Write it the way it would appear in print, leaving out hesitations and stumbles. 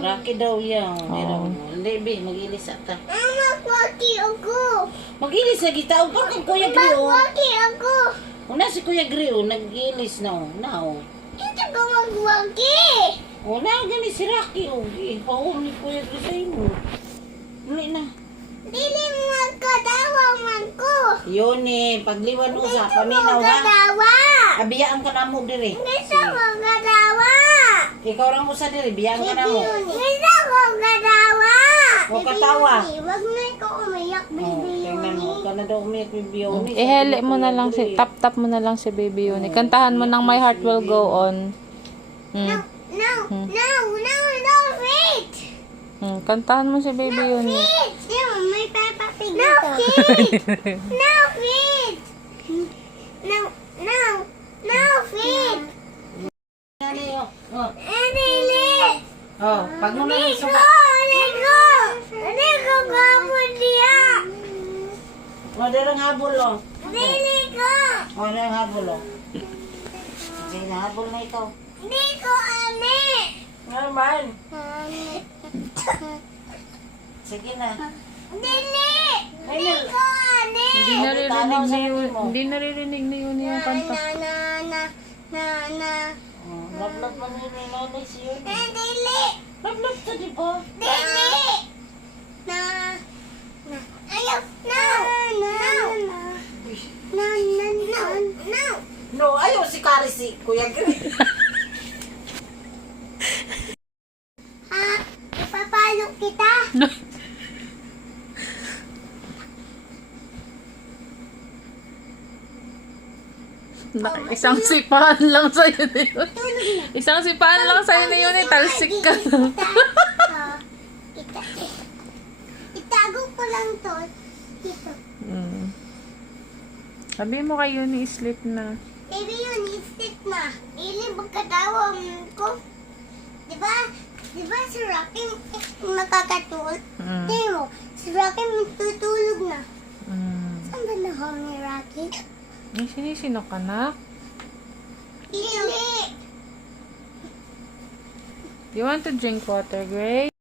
Rocky daw yan. Hindi, be, mag-ilis ata. Mag-Rocky ako. Mag-ilis na kita. Upar kang Kuya Grio. Mag-Rocky ako. Una si Kuya Grio, nag-ilis na. Now. Hindi ko mag-Rocky. Una, gani si Rocky. Pahuli Kuya Grio sa inyo. Muli na. Dili mo magkatawa man ko. Yun eh, pagliwan usa, Hindi ko paminaw ha. magkatawa. Abiyaan ka na mo diri. Hindi ko magkatawa. Ikaw rang usa diri, biyaan ka na mo. Hindi ko magkatawa. Huwag katawa. Wag na ikaw umiyak, baby Tingnan mo, Yuni. ka na daw umiyak, Baby Yoni. Ihele mo na lang si tap mo na lang si Baby Yuni. Kantahan mo ng My Heart Will Go On. No, no, wait. Kantahan mo si Baby Yuni. Wait. May Peppa Pig dito. No, wait. No, wait. Ano yun? Oh, Dili. oh, pag mo na lang Dili ko, suka. Dili ko gawin diya. O, darang habol oh. Dili ko. O, darang habol oh. Sige, nahabol na ikaw. Dili ko, ane. Ano man? Sige na. Dili. Ay, Dili na. ko, ane. Hindi naririnig ni Yuni yung kanta. Na. Oh, love mo ni nanay si Yoni. Dili. Love to, di ba? Dili. Na. Ayaw. No. No, ayaw si Kari si Kuya Gri. Ha? Ipapalo kita. Isang sipahan lang sa'yo na yun. Isang sipahan lang sa'yo na yun. Talsik ka. Itago ko lang to. Dito. Sabi mo kay Yuni, sleep na. Baby yun, isip na. Ili, magkatawa ko. Diba si Rocky nakakatulog? Diba, si Rocky tutulog na. Saan ba na home ni Rocky? Ay, sinisino ka na? Ili. You want to drink water, Gray?